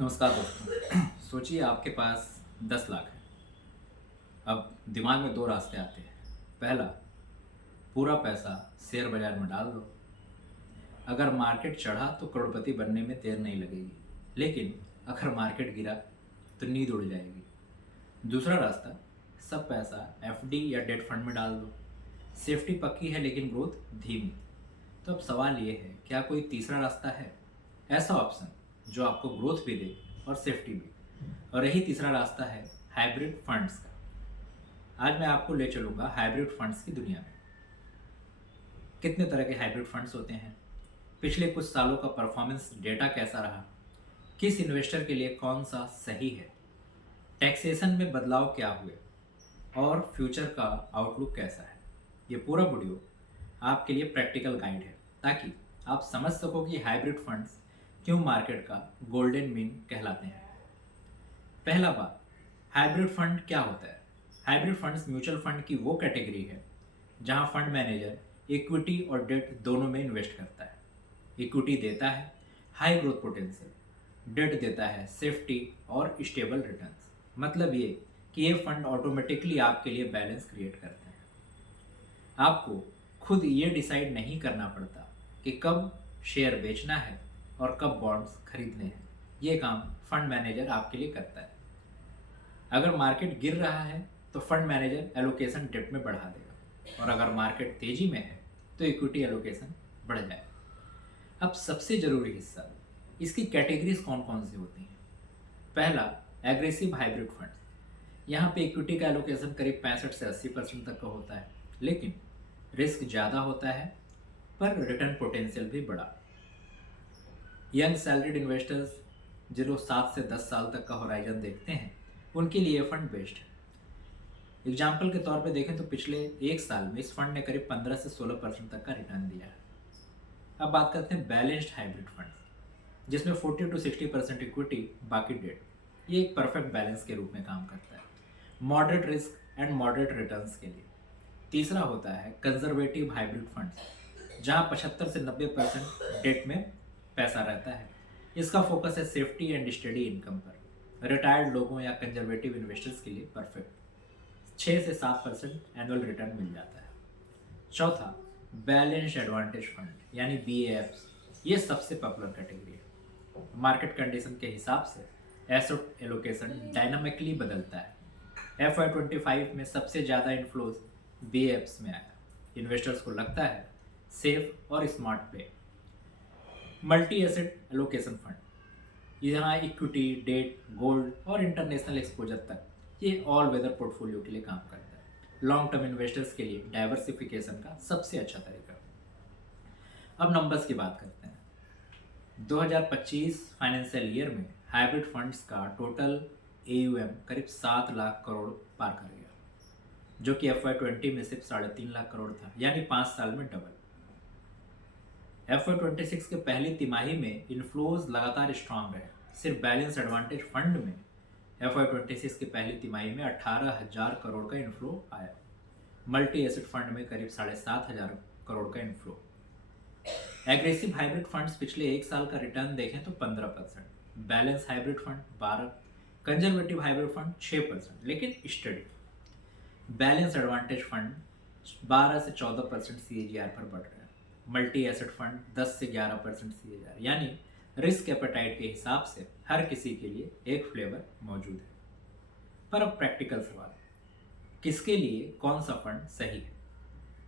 नमस्कार दोस्तों। सोचिए आपके पास 10 लाख है। अब दिमाग में दो रास्ते आते हैं। पहला, पूरा पैसा शेयर बाजार में डाल दो। अगर मार्केट चढ़ा तो करोड़पति बनने में देर नहीं लगेगी, लेकिन अगर मार्केट गिरा तो नींद उड़ जाएगी। दूसरा रास्ता, सब पैसा एफडी या डेट फंड में डाल दो। सेफ्टी पक्की है लेकिन ग्रोथ धीमी। तो अब सवाल ये है, क्या कोई तीसरा रास्ता है, ऐसा ऑप्शन जो आपको ग्रोथ भी दे और सेफ्टी भी। और यही तीसरा रास्ता है हाइब्रिड फंड्स का। आज मैं आपको ले चलूंगा हाइब्रिड फंड्स की दुनिया में। कितने तरह के हाइब्रिड फंड्स होते हैं, पिछले कुछ सालों का परफॉर्मेंस डेटा कैसा रहा, किस इन्वेस्टर के लिए कौन सा सही है, टैक्सेशन में बदलाव क्या हुए और फ्यूचर का आउटलुक कैसा है। ये पूरा वीडियो आपके लिए प्रैक्टिकल गाइड है, ताकि आप समझ सको कि हाइब्रिड फंड्स क्यों मार्केट का गोल्डन मीन कहलाते हैं। पहला बात, हाइब्रिड फंड क्या होता है। हाइब्रिड फंड्स म्यूचुअल फंड की वो कैटेगरी है जहां फंड मैनेजर इक्विटी और डेट दोनों में इन्वेस्ट करता है। इक्विटी देता है हाई ग्रोथ पोटेंशियल, डेट देता है सेफ्टी और स्टेबल रिटर्न्स। मतलब ये कि ये फंड ऑटोमेटिकली आपके लिए बैलेंस क्रिएट करते हैं। आपको खुद ये डिसाइड नहीं करना पड़ता कि कब शेयर बेचना है और कब बॉन्ड्स खरीदने हैं। ये काम फंड मैनेजर आपके लिए करता है। अगर मार्केट गिर रहा है तो फंड मैनेजर एलोकेशन डेट में बढ़ा देगा, और अगर मार्केट तेजी में है तो इक्विटी एलोकेशन बढ़ जाएगा। अब सबसे जरूरी हिस्सा, इसकी कैटेगरीज कौन कौन सी होती हैं। पहला, एग्रेसिव हाइब्रिड फंड। यहाँ पे इक्विटी का एलोकेशन करीब 65 से 80% तक का होता है, लेकिन रिस्क ज़्यादा होता है पर रिटर्न पोटेंशियल भी बड़ा। यंग सैलरीड इन्वेस्टर्स जो 7 से 10 साल तक का होराइजन देखते हैं, उनके लिए ये फंड बेस्ट है। एग्जाम्पल के तौर पे देखें तो पिछले एक साल में इस फंड ने करीब 15 से 16% तक का रिटर्न दिया है। अब बात करते हैं बैलेंस्ड हाइब्रिड फंड, जिसमें 40 to 60% इक्विटी, बाकी डेट। ये एक परफेक्ट बैलेंस के रूप में काम करता है, moderate risk and moderate returns के लिए। तीसरा होता है कंजर्वेटिव हाइब्रिड फंड, जहाँ 75 से 90% डेट में पैसा रहता है। इसका फोकस है सेफ्टी एंड स्टडी इनकम पर। रिटायर्ड लोगों या कंजर्वेटिव इन्वेस्टर्स के लिए परफेक्ट, 6 से 7% एनुअल रिटर्न मिल जाता है। चौथा, बैलेंस्ड एडवांटेज फंड यानी BAFs। ये सबसे पॉपुलर कैटेगरी है। मार्केट कंडीशन के हिसाब से एसेट एलोकेशन डायनामिकली बदलता है। FY25 में सबसे ज़्यादा इन्फ्लोज BAFs में आया। इन्वेस्टर्स को लगता है सेफ और स्मार्ट पे। मल्टी एसेट एलोकेशन फंड, यहाँ इक्विटी, डेट, गोल्ड और इंटरनेशनल एक्सपोजर तक ये ऑल वेदर पोर्टफोलियो के लिए काम करता है। लॉन्ग टर्म इन्वेस्टर्स के लिए डाइवर्सिफिकेशन का सबसे अच्छा तरीका। अब नंबर्स की बात करते हैं। 2025 फाइनेंशियल ईयर में हाइब्रिड फंड्स का टोटल AUM करीब 7 लाख करोड़ पार कर गया, जो कि FY20 में सिर्फ 3.5 लाख करोड़ था, यानी 5 साल में डबल। FY26 के पहली तिमाही में इन्फ्लोज लगातार स्ट्रांग रहे। सिर्फ बैलेंस एडवांटेज फंड में FY26 की पहली तिमाही में 18,000 करोड़ का इन्फ्लो आया। मल्टी एसेट फंड में करीब 7,500 करोड़ का इन्फ्लो। एग्रेसिव हाइब्रिड फंड्स पिछले एक साल का रिटर्न देखें तो 15%, balance hybrid fund 12%, conservative hybrid fund 6%, लेकिन स्टडी। बैलेंस एडवांटेज फंड 12 से 14% CAGR पर बढ़ रहे हैं। मल्टी एसेट फंड 10 से 11% CAGR, यानी रिस्क एपेटाइट के हिसाब से हर किसी के लिए एक फ्लेवर मौजूद है। पर अब प्रैक्टिकल सवाल, किसके लिए कौन सा फंड सही है।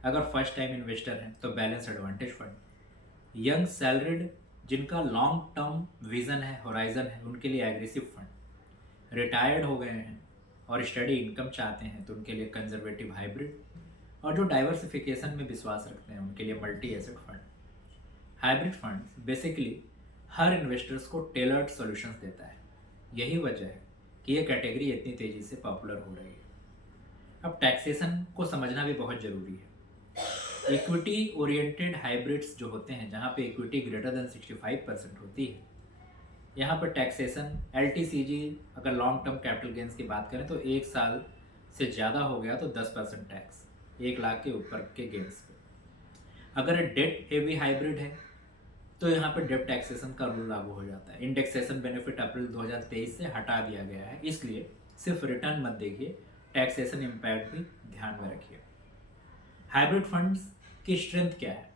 अगर फर्स्ट टाइम इन्वेस्टर हैं तो balance advantage fund. Young salaried जिनका लॉन्ग टर्म विजन है, होराइजन है, उनके लिए एग्रेसिव फंड। रिटायर्ड हो गए हैं और स्टडी इनकम चाहते हैं तो उनके लिए कंजर्वेटिव हाइब्रिड। और जो डाइवर्सिफिकेशन में विश्वास रखते हैं उनके लिए multi asset fund. Hybrid fund basically हर इन्वेस्टर्स को टेलर्ड सॉल्यूशंस देता है। यही वजह है कि ये कैटेगरी इतनी तेज़ी से पॉपुलर हो रही है। अब टैक्सेशन को समझना भी बहुत ज़रूरी है। इक्विटी ओरिएंटेड हाइब्रिड्स जो होते हैं, जहाँ पे इक्विटी ग्रेटर देन 65% होती है, यहाँ पर टैक्सेशन LTCG, अगर लॉन्ग टर्म कैपिटल गेंस की बात करें तो एक साल से ज़्यादा हो गया तो 10% टैक्स, 1 लाख के ऊपर के गेंस पे। अगर डेट हेवी हाइब्रिड है तो यहाँ पे डेब्ट टैक्सेशन का रूल लागू हो जाता है। इंडेक्सेशन बेनिफिट अप्रैल 2023 से हटा दिया गया है, इसलिए सिर्फ रिटर्न मत देखिए, टैक्सेशन इम्पैक्ट भी ध्यान में रखिए। हाइब्रिड फंड्स की स्ट्रेंथ क्या है?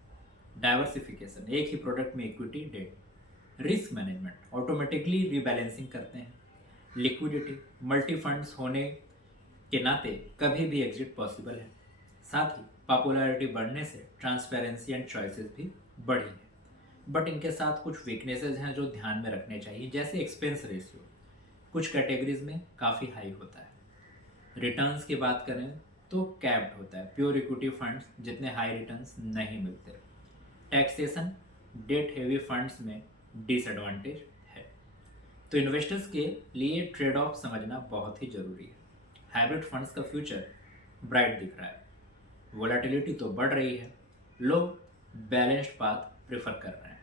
डाइवर्सिफिकेशन, एक ही प्रोडक्ट में equity, debt. Risk management, automatically rebalancing करते हैं। लिक्विडिटी, मल्टी फंड्स होने के नाते कभी भी एग्जिट पॉसिबल है। साथ ही पॉपुलैरिटी बढ़ने से ट्रांसपेरेंसी एंड चॉइसेस भी बढ़ी है, बट इनके साथ कुछ वीकनेसेस हैं जो ध्यान में रखने चाहिए, जैसे एक्सपेंस रेशियो कुछ कैटेगरीज में काफ़ी हाई होता है। रिटर्न्स की बात करें तो कैप्ड होता है, प्योर इक्विटी फंड्स जितने हाई रिटर्न्स नहीं मिलते। टैक्सेशन डेट हेवी फंड्स में डिसएडवांटेज है, तो इन्वेस्टर्स के लिए ट्रेड ऑफ समझना बहुत ही ज़रूरी है। हाइब्रिड फंड्स का फ्यूचर ब्राइट दिख रहा है, वोलेटिलिटी तो बढ़ रही है, लोग बैलेंस्ड पाथ प्रेफर कर रहे हैं।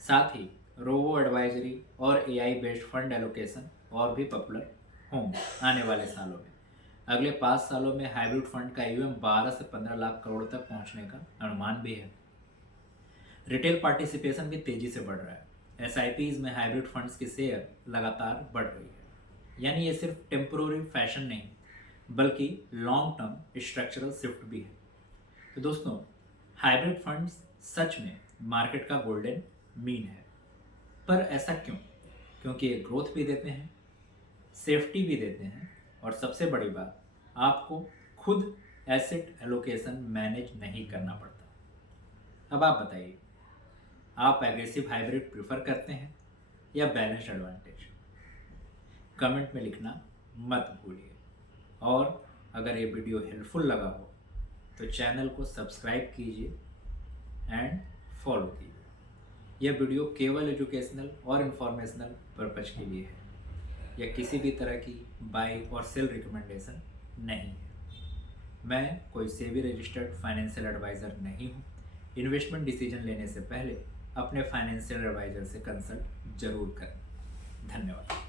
साथ ही रोबो एडवाइजरी और एआई बेस्ड फंड एलोकेशन और भी पॉपुलर होंगे आने वाले सालों में। अगले 5 सालों में हाइब्रिड फंड का ईवीएम 12 से 15 लाख करोड़ तक पहुंचने का अनुमान भी है। रिटेल पार्टिसिपेशन भी तेजी से बढ़ रहा है, एसआईपीज में हाइब्रिड फंड्स की शेयर लगातार बढ़ रही है। यानी ये सिर्फ टेम्पोररी फैशन नहीं, बल्कि लॉन्ग टर्म स्ट्रक्चरल शिफ्ट भी है। तो दोस्तों, हाइब्रिड फंड्स सच में मार्केट का गोल्डन मीन है, पर ऐसा क्यों? क्योंकि ये ग्रोथ भी देते हैं, सेफ्टी भी देते हैं, और सबसे बड़ी बात, आपको खुद एसेट एलोकेशन मैनेज नहीं करना पड़ता। अब आप बताइए, आप एग्रेसिव हाइब्रिड प्रेफर करते हैं या बैलेंस्ड एडवांटेज? कमेंट में लिखना मत भूलिए, और अगर ये वीडियो हेल्पफुल लगा हो तो चैनल को सब्सक्राइब कीजिए एंड फॉलो कीजिए। यह वीडियो केवल एजुकेशनल और इन्फॉर्मेशनल पर्पज के लिए है, यह किसी भी तरह की बाई और सेल रिकमेंडेशन नहीं है। मैं कोई सेबी रजिस्टर्ड फाइनेंशियल एडवाइज़र नहीं हूँ। इन्वेस्टमेंट डिसीजन लेने से पहले अपने फाइनेंशियल एडवाइज़र से कंसल्ट जरूर करें। धन्यवाद।